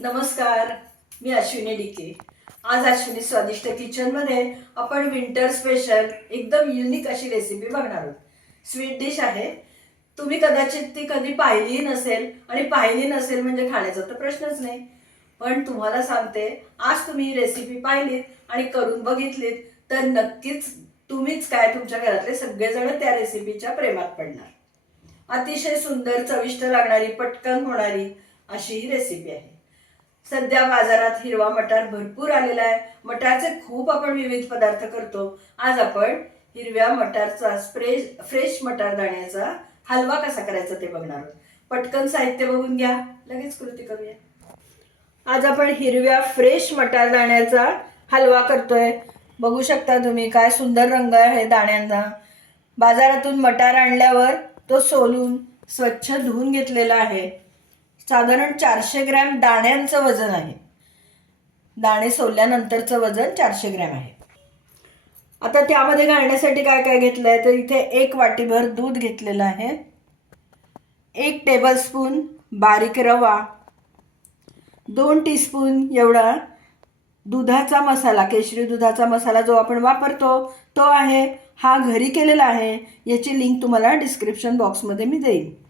नमस्कार मी अश्विनी डिके आज अश्विनी स्वादिष्ट किचनमध्ये आपण विंटर स्पेशल एकदम युनिक अशी रेसिपी बघणार आहोत. स्वीट डिश आहे. तुम्ही कदाचित ती कधी पाहिली नसेल आणि पाहिली नसेल म्हणजे खाण्याचा तर प्रश्नच नाही. पण तुम्हाला सांगते आज तुम्ही ही रेसिपी पाहिलीत आणि करून बघितलीत तर नक्कीच तुम्हीच काय तुमच्या घरातले सगळेजण त्या रेसिपीच्या प्रेमात पडणार. अतिशय सुंदर चविष्ट लागणारी पटकन होणारी अशी ही रेसिपी आहे. सध्या बाजारात हिरवा मटार भरपूर आलेला आहे. मटारचे खूप आपण विविध पदार्थ करतो. आज आपण हिरव्या मटारचा स्प्रे फ्रेश मटार दाण्याचा हलवा कसा करायचा ते बघणार आहोत. पटकन साहित्य बघून घ्या. लगेच कृती करूया. आज आपण हिरव्या फ्रेश मटार दाण्याचा हलवा करतोय. बघू शकता तुम्ही काय सुंदर रंग आहे दाण्यांचा. बाजारातून मटार आणल्यावर तो सोलून स्वच्छ धुवून घेतलेला आहे. साधारण चारशे ग्रॅम दाण्यांचं वजन आहे. दाणे सोलल्यानंतरचं वजन चारशे ग्रॅम आहे. आता त्यामध्ये घालण्यासाठी काय काय घेतलं आहे तर इथे एक वाटीभर दूध घेतलेलं आहे. एक टेबलस्पून बारीक रवा. दोन टीस्पून एवढा दुधाचा मसाला केशरी दुधाचा मसाला जो आपण वापरतो तो आहे. हा घरी केलेला आहे. याची लिंक तुम्हाला डिस्क्रिप्शन बॉक्समध्ये मी देईन.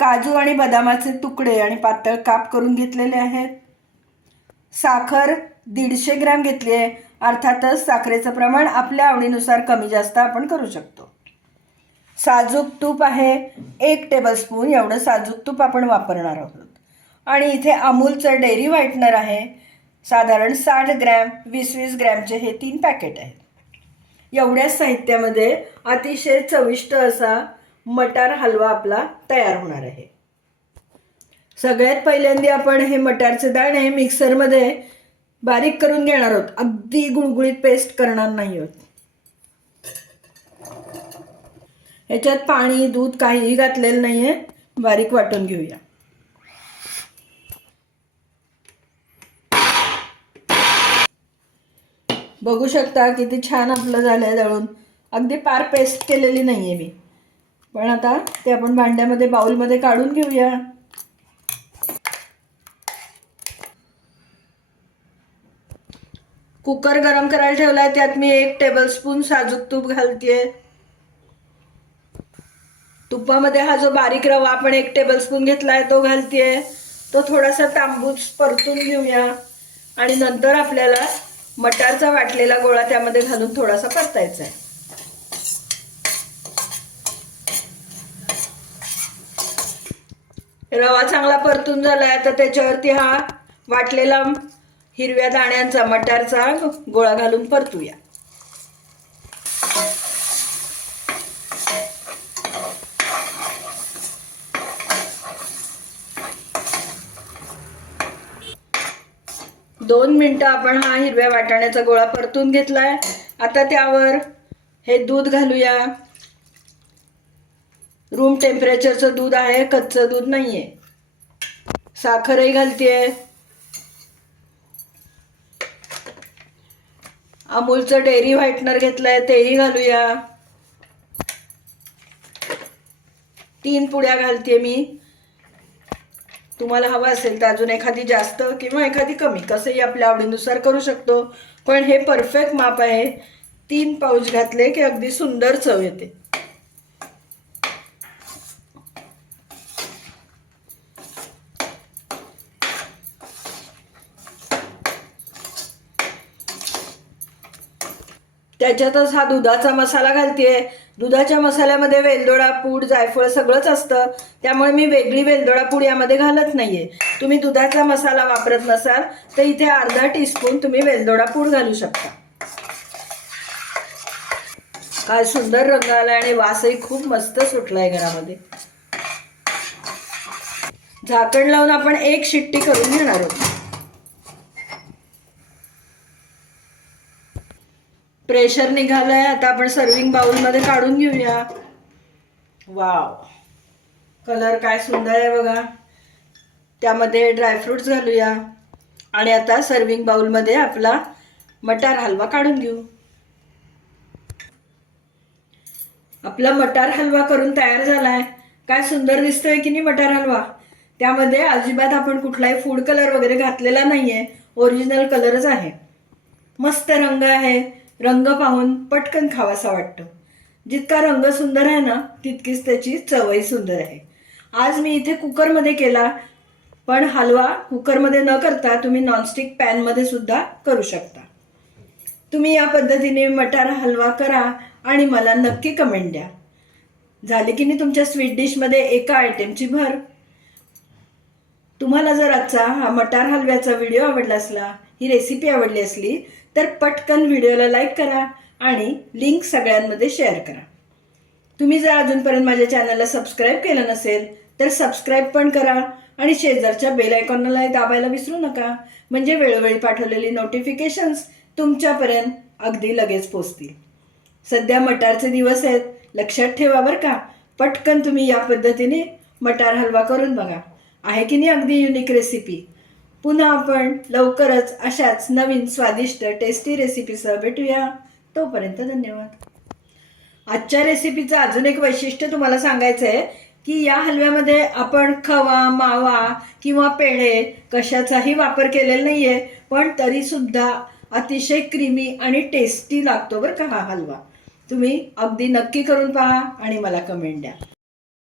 काजू आणि बदामाचे तुकडे आणि पातळ काप करून घेतलेले आहेत. साखर दीडशे ग्रॅम घेतली आहे. अर्थातच साखरेचं प्रमाण आपल्या आवडीनुसार कमी जास्त आपण करू शकतो. साजूक तूप आहे. एक टेबलस्पून एवढं साजूक तूप आपण वापरणार आहोत. आणि इथे अमूलचं डेअरी व्हाईटनर आहे. साधारण साठ ग्रॅम वीस वीस ग्रॅमचे हे तीन पॅकेट आहेत. एवढ्याच साहित्यामध्ये अतिशय चविष्ट असा मटार हलवा आपला तयार होणार आहे. सगळ्यात पहिल्यांदा आपण हे मटारचे दाणे मिक्सरमध्ये बारीक करून घेणार आहोत. अगदी गुळगुळीत पेस्ट करणार नाही आहोत. ह्याच्यात पाणी दूध काहीही घातलेलं नाहीये. बारीक वाटून घेऊया. बघू शकता किती छान आपलं झालंय दळून. अगदी पार पेस्ट केलेली नाहीये मी. पण आता ते आपण भांड्यामध्ये बाऊलमध्ये काढून घेऊया. कुकर गरम करायला ठेवलाय त्यात मी एक टेबलस्पून साजूक तूप घालतेय. तुपामध्ये हा जो बारीक रवा आपण एक टेबलस्पून घेतलाय तो घालतेय. तो थोडासा तांबूस परतून घेऊया. आणि नंतर आपल्याला मटारचा वाटलेला गोळा त्यामध्ये घालून थोडासा परतायचा आहे रवा चांगला परतून झालाय तर त्याच्यावरती हा वाटलेला हिरव्या दाण्यांचा मटारचा गोळा घालून परतूया. दोन मिनटं आपण हा हिरव्या वाटाण्याचा गोळा परतून घेतलाय. आता त्यावर हे दूध घालूया. रूम टेम्परेचरचं दूध आहे कच्चं दूध नाही आहे साखरही घालते अमूलचं डेअरी व्हाईटनर घेतलंय तेही घालूया. तीन पुड्या घालते मी. तुम्हाला हवं असेल तर अजून एखादी जास्त किंवा एखादी कमी. कसंही आपल्या आवडीनुसार करू शकतो. पण हे परफेक्ट माप आहे. तीन पाऊच घातले की अगदी सुंदर चव येते. त्याच्यातच हा दुधाचा मसाला घालतेय. दुधाच्या मसाल्यामध्ये वेलदोडा पूड जायफळ सगळंच असतं. त्यामुळे मी वेगळी वेलदोडा पूड यामध्ये घालत नाहीये. तुम्ही दुधाचा मसाला वापरत नसाल तर इथे अर्धा टीस्पून तुम्ही वेलदोडा पूड घालू शकता. काय सुंदर रंग आला आणि वासही खूप मस्त सुटलाय घरामध्ये. झाकण लावून आपण एक शिट्टी करून घेणार आहोत. प्रेशर निघालंय आता आपण सर्विंग बाउलमध्ये काढून घेऊया. वाव कलर काय सुंदर आहे बघा. त्यामध्ये ड्रायफ्रुट्स घालूया. आणि आता सर्विंग बाउलमध्ये आपला मटार हलवा काढून घेऊ. आपला मटार हलवा करून तयार झालाय. काय सुंदर दिसतोय की नाही मटार हलवा? त्यामध्ये अजिबात आपण कुठलाही फूड कलर वगैरे घातलेला नाहीये. ओरिजिनल कलरच आहे. मस्त रंग आहे. रंग पाहून पटकन खावासा वाटतो. जितका रंग सुंदर आहे ना तितकीच त्याची चवही सुंदर आहे. आज मी इथे कुकरमध्ये केला पण हलवा कुकरमध्ये न करता तुम्ही नॉनस्टिक पॅनमध्ये सुद्धा करू शकता. तुम्ही या पद्धतीने मटार हलवा करा आणि मला नक्की कमेंट द्या. झाले की नाही तुमच्या स्वीट डिशमध्ये एका आयटमची भर? तुम्हाला जर आजचा हा मटार हलव्याचा व्हिडिओ आवडला असला ही रेसिपी आवडली असली तर पटकन व्हिडिओला लाईक करा आणि लिंक सगळ्यांमध्ये शेअर करा. तुम्ही जर अजूनपर्यंत माझ्या चॅनलला सबस्क्राईब केलं नसेल तर सबस्क्राईब पण करा आणि शेजारच्या बेल आयकॉनला दाबायला विसरू नका. म्हणजे वेळोवेळी पाठवलेली नोटिफिकेशन्स तुमच्यापर्यंत अगदी लगेच पोचतील. सध्या मटारचे दिवस आहेत लक्षात ठेवा बरं का. पटकन तुम्ही या पद्धतीने मटार हलवा करून बघा. आहे की नाही अगदी युनिक रेसिपी पुन्हा आपण लवकरच अशाच नवीन स्वादिष्ट टेस्टी रेसिपीसह भेटूया. तोपर्यंत धन्यवाद. आजच्या रेसिपीचं अजून एक वैशिष्ट्य तुम्हाला सांगायचं आहे की या हलव्यामध्ये आपण खवा मावा किंवा पेढे कशाचाही वापर केलेला नाहीये पण तरीसुद्धा अतिशय क्रीमी आणि टेस्टी लागतो बरं का हा हलवा. तुम्ही अगदी नक्की करून पहा आणि मला कमेंट द्या.